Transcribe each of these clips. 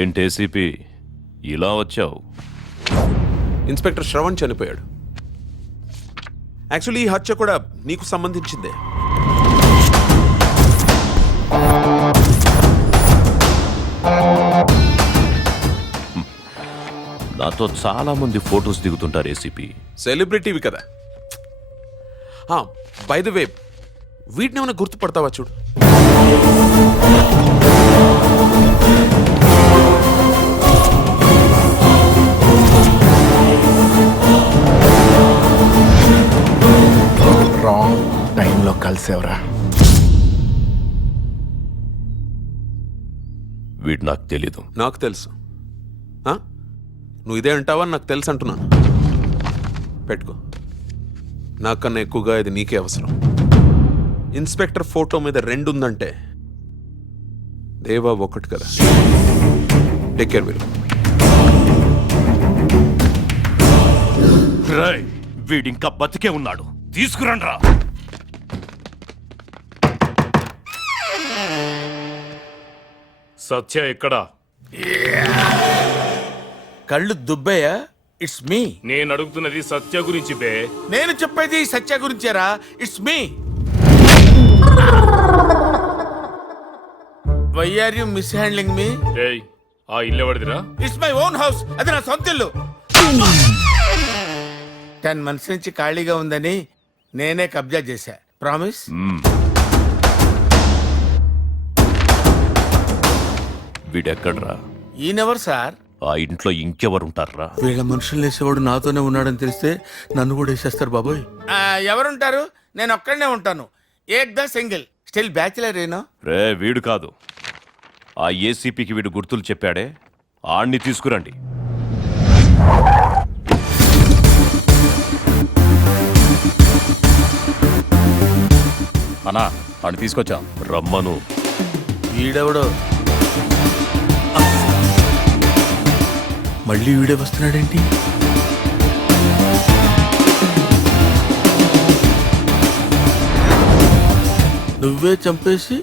ఏంటి ఏసీపీ ఇలా వచ్చావు? ఇన్స్పెక్టర్ శ్రవణ్ చనిపోయాడు. యాక్చువల్లీ ఈ హత్య కూడా నీకు సంబంధించిందే. నాతో చాలా మంది ఫొటోస్ దిగుతుంటారు ఏసీపీ. సెలబ్రిటీవి కదా. బై ద వే, వీటిని ఏమైనా గుర్తుపడతావా చూడు. రాంగ్ టైంలో కలిసేవరా. వీడు నాకు తెలీదు. నాకు తెలుసు. నువ్వు ఇదే అంటావని నాకు తెలుసు అంటున్నాను. పెట్టుకో. నాకన్నా ఎక్కువగా ఇది నీకే అవసరం. ఇన్స్పెక్టర్ ఫోటో మీద 2 ఉందంటే దేవా 1 కదా. టేక్ కేర్ వీరు. వీడింకా బతికే ఉన్నాడు, తీసుకురండ్రా. సత్య ఎక్కడా? కళ్ళు దుబ్బయ్యా. It's me. నేను అడుగుతున్నది సత్య గురించి బే. నేను చెప్పేది సత్య గురించేరా. It's me. Why are you mishandling me? ఏయ్, ఆ ఇల్లు ఎవరిదిరా? It's my own house. అది నా సొంత ఇల్లు. 10 months నుంచి ఖాళీగా ఉందని నేనే కబ్జా చేశా. ప్రామిస్? వీడెక్కడ్రా? ఈయనెవరు సార్? ఆ ఇంట్లో ఇంకెవరుంటారా? వీళ్ళ మనుషులు వేసేవాడు నాతోనే ఉన్నాడని తెలిస్తే నన్ను కూడా వేసేస్తారు బాబోయ్. ఎవరుంటారు? నేను ఒక్కడనే ఉంటాను. ఏక్దా సింగిల్. స్టిల్ బ్యాచిలర్ ఏనా? రే, వీడు కాదు. ఆ ఏసీపీకి వీడు గుర్తులు చెప్పాడే, ఆణ్ణి తీసుకురండి. అన్నా, ఆడు తీసుకొచ్చాం. రమ్మను. వీడెవడో మళ్ళీ వీడే వస్తున్నాడేంటి? నువ్వే చంపేసి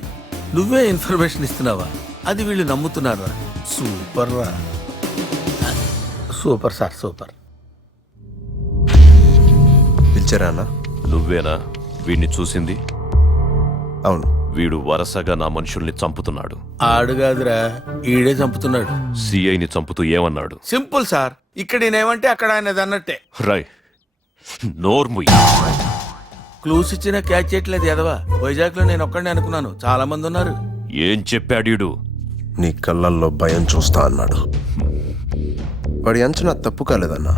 నువ్వే ఇన్ఫర్మేషన్ ఇస్తున్నావా? అది వీళ్ళు నమ్ముతున్నారా? సూపర్ రా. Super sir, super. పిలిచారా అన్న? నువ్వేనా వీడిని చూసింది? అవును. వీడు వరసగా నా మనుషుల్ని చంపుతున్నాడు. ఆడుగాదురా, ఈడే చంపుతున్నాడు. సిఐని చంపుతూ ఏమన్నాడు? Simple sir. ఇక్కడ నేనేమంటే అక్కడ ఆయనది అన్నట్టే. రై, నోర్ముయ్. క్లూస్ ఇచ్చినా క్యాచ్ చేయట్లేదు ఎదవా. వైజాగ్ లో నేను ఒక్కడిని అనుకున్నాను, చాలా మంది ఉన్నారు. ఏం చెప్పాడీడు? నీ కళ్ళల్లో భయం చూస్తా అన్నాడు. వాడి అంచనా తప్పు కాలేదన్నా.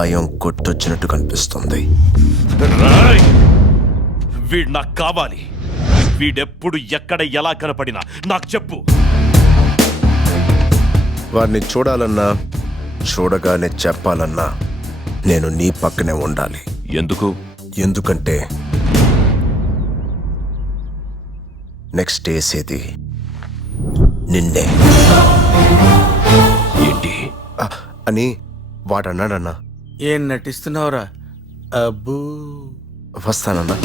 భయం కొట్టొచ్చినట్టు కనిపిస్తుంది. రాయ్, వీడు నాకు కావాలి. వీడెప్పుడు ఎక్కడ ఎలా కనపడినా నాకు చెప్పు. వాడిని చూడాలన్నా చూడగానే చెప్పాలన్నా నేను నీ పక్కనే ఉండాలి. ఎందుకు? ఎందుకంటే నెక్స్ట్ వేసేది నిన్నే. ఏంటి అని వాడన్నాడన్నా. ఏం నటిస్తున్నావురా? అబ్బూ. వస్తానన్నా.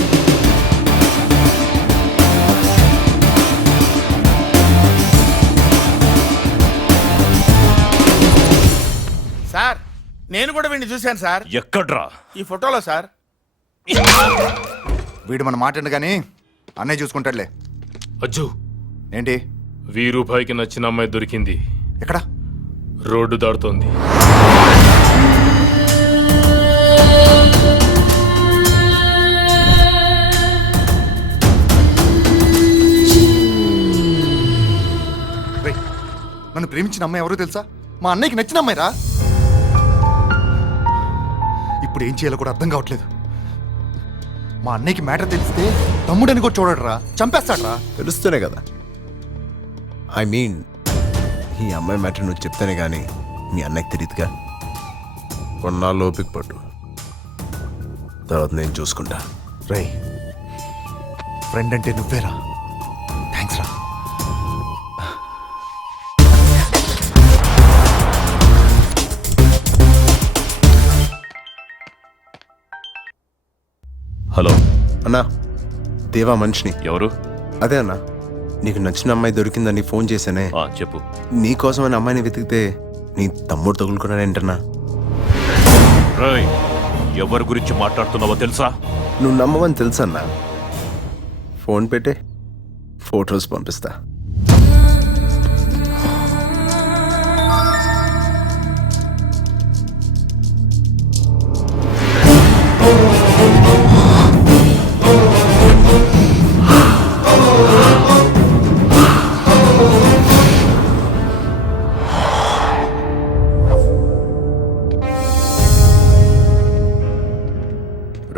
సార్, నేను కూడా వీడిని చూశాను సార్. ఎక్కడ్రా? ఈ ఫోటోలో సార్. వీడు మన మాట్లాడు కానీ అన్నయ్య చూసుకుంటాడులే. అజ్జు, ఏంటి? వీరూపాయికి నచ్చిన అమ్మాయి దొరికింది. ఎక్కడ? రోడ్డు దాడుతోంది. నన్ను ప్రేమించిన అమ్మాయి ఎవరో తెలుసా? మా అన్నయ్యకి నచ్చిన అమ్మాయి రా. ఇప్పుడు ఏం చేయాలో కూడా అర్థం కావట్లేదు. మా అన్నయ్యకి మ్యాటర్ తెలిస్తే తమ్ముడని కూడా చూడడరా, చంపేస్తాడరా. తెలుస్తూనే కదా. ఐ మీన్ ఈ అమ్మాయి మ్యాటర్ నువ్వు చెప్తేనే కానీ మీ అన్నయ్యకి తెలియదుగా. కొన్నాళ్ళు ఓపిక పట్టు, తర్వాత నేను చూసుకుంటా. రై, ఫ్రెండ్ అంటే నువ్వేరా. థ్యాంక్స్ రా. హలో అన్నా, దేవా మనిషిని. ఎవరు? అదే అన్నా, నీకు నచ్చిన అమ్మాయి దొరికిందని ఫోన్ చేశానే, చెప్పు. నీకోసమని అమ్మాయిని వెతికితే నీ తమ్ముడు తగులుకున్నాడంటన్నా. రేయ్, ఎవరి గురించి మాట్లాడుతున్నావో తెలుసా? నువ్వు నమ్మవని తెలుసన్నా. ఫోన్ పెట్టే, ఫొటోస్ పంపిస్తా.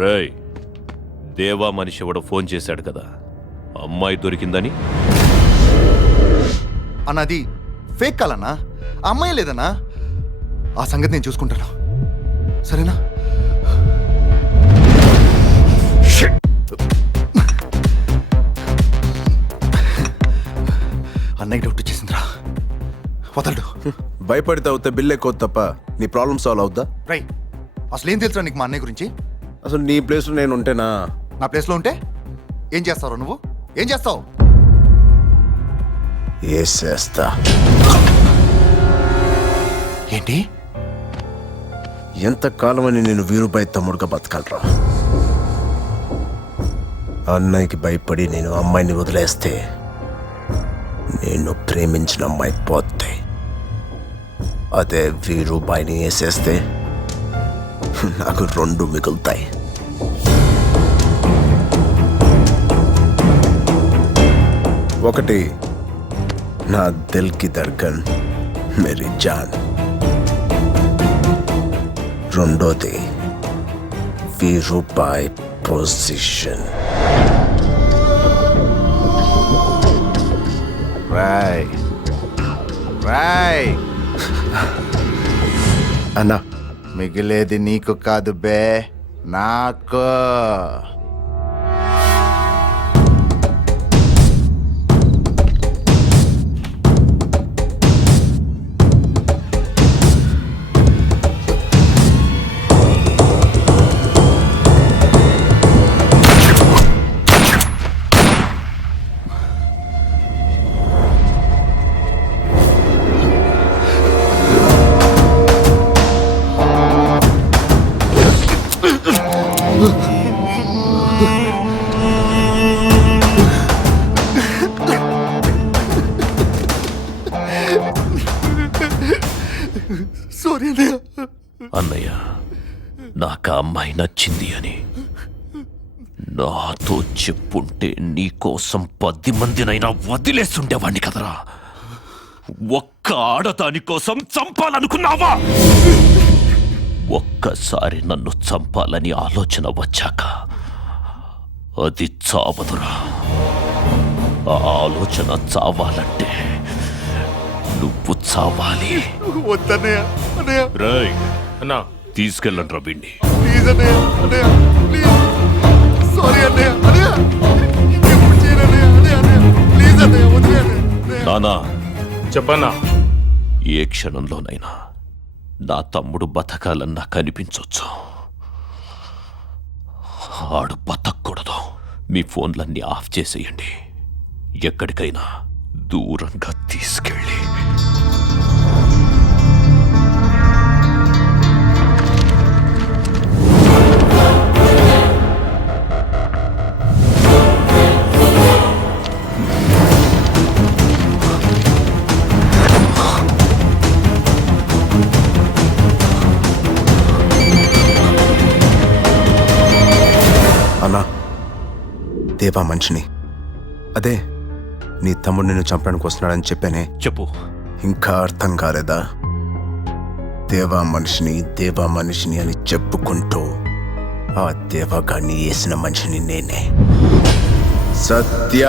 రేయ్, దేవా మనిషి ఎవడో ఫోన్ చేశాడు కదా, అమ్మాయి దొరికిందని. అన్నది ఫేక్ కాలన్నా, ఆ అమ్మాయి లేదన్నా. ఆ సంగతి నేను చూసుకుంటాను, సరేనా? అన్నయ్య డౌట్ వచ్చేసిందిరా, వదలడు. భయపడితే అవుతా బిల్ ఎక్కువ తప్ప నీ ప్రాబ్లమ్ సాల్వ్ అవుద్దా? రై, అసలు ఏం తెలుసా నీకు మా అన్నయ్య గురించి? అసలు నీ ప్లేస్లో నేను ఉంటేనా? నా ప్లేస్లో ఉంటే ఏం చేస్తావు నువ్వు? ఏం చేస్తావు? వేసేస్తా. ఏంటి? ఎంతకాలమని నేను వీరుబాయి తమ్ముడుగా బతకలరా? అన్నయ్యకి భయపడి నేను అమ్మాయిని వదిలేస్తే నేను ప్రేమించిన అమ్మాయి పోతే, అదే వీరుబాయిని వేసేస్తే నాకు 2 మిగులుతాయి. ఒకటి నా దిల్ కి ధడ్కన్ మేరీ జాన్, రెండోది వీరుబాయి పొజిషన్. రాయ్ రాయ్, అన్నా మిగిలేది నీకు కాదు బే, నాకు. సారీ అన్నయ్య. అన్నయ్య, నాకు ఆ అమ్మాయి నచ్చింది అని నాతో చెప్పుంటే నీకోసం 10 మందినైనా వదిలేస్తుండేవాణ్ణి కదరా. ఒక్క ఆడదాని కోసం చంపాలనుకున్నావా? ఒక్కసారి నన్ను చంపాలని ఆలోచన వచ్చాక అది చావదురా. ఆ ఆలోచన చావాలంటే నువ్వు చావాలి. వద్దన్నయ్య, అన్నయ్య రేయ్, అన్నా తీసుకెళ్ళండి రా వీణ్ణి. ప్లీజ్ అన్నయ్య, అన్నయ్య ప్లీజ్. సారీ అన్నయ్య, అన్నయ్య ఇంకెప్పుడు చేయను అన్నయ్య, అన్నయ్య అన్నయ్య ప్లీజ్ అన్నయ్య, వదిలే అన్నయ్య. నానా, చెప్పన్నా. ఏ క్షణంలోనైనా నా తమ్ముడు బతకాలన్నా కనిపించొచ్చు, ఆడు బతకూడదు. మీ ఫోన్లన్నీ ఆఫ్ చేసేయండి. ఎక్కడికైనా దూరంగా తీసుకెళ్ళి. అన్నా, దేవా మనిషిని, అదే నీ తమ్ముడు నిన్ను చంపడానికి వస్తున్నాడని చెప్పానే, చెప్పు. ఇంకా అర్థం కాలేదా? దేవా మనిషిని అని చెప్పుకుంటూ ఆ దేవగాన్ని వేసిన మనిషిని నేనే. సత్య,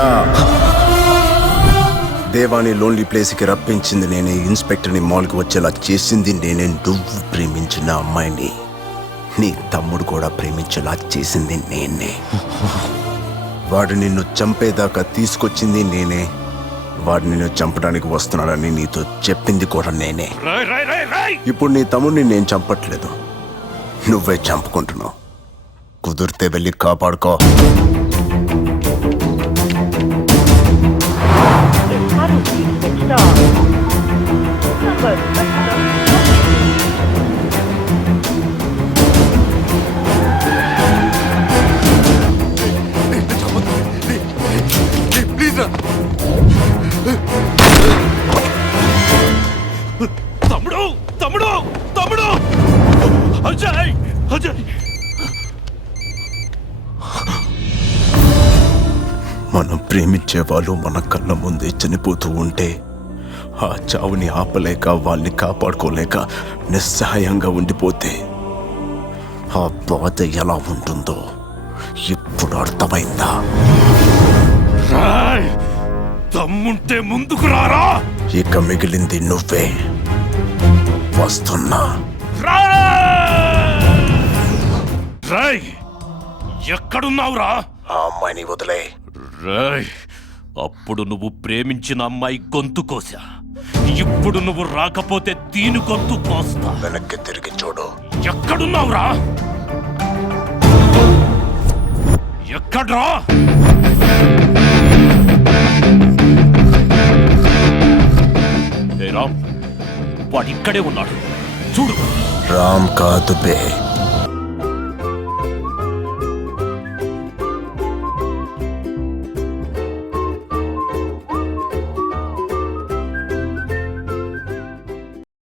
దేవాని లోన్లీ ప్లేస్కి రప్పించింది నేనే, ఇన్స్పెక్టర్ని మాల్కి వచ్చేలా చేసింది నేనే, నువ్వు ప్రేమించిన అమ్మాయిని నీ తమ్ముడు కూడా ప్రేమించేలా చేసింది నేనే. వాడు నిన్ను చంపేదాకా తీసుకొచ్చింది నేనే, వాడు నిన్ను చంపడానికి వస్తున్నాడని నీతో చెప్పింది కూడా నేనే. ఇప్పుడు నీ తమ్ముడిని నేను చంపట్లేదు, నువ్వే చంపుకుంటున్నావు. కుదిరితే వెళ్ళి కాపాడుకో. అజయ్ మనం ప్రేమించే వాళ్ళు మన కళ్ళ ముందే చనిపోతూ ఉంటే ఆ చావుని ఆపలేక వాళ్ళని కాపాడుకోలేక నిస్సహాయంగా ఉండిపోతే ఆ బాధ ఎలా ఉంటుందో ఇప్పుడు అర్థమైందా? రాయ్ దమ్ముంటే ముందుకు రారా. ఇక మిగిలింది నువ్వే. వస్తున్నా. రాయ్ ఎక్కడున్నావురా? ఆ అమ్మాయిని వదిలే. రాయ్ అప్పుడు నువ్వు ప్రేమించిన అమ్మాయి గొంతు కోసా, ఇప్పుడు నువ్వు రాకపోతే దీని గొంతు కోస్తా. వెనక్కి తిరిగి చూడు. ఎక్కడున్నావురా? ఎక్కడ్రా? ఏ రామ్, వాడిక్కడే ఉన్నాడు చూడు. రామ్ కాదు బే,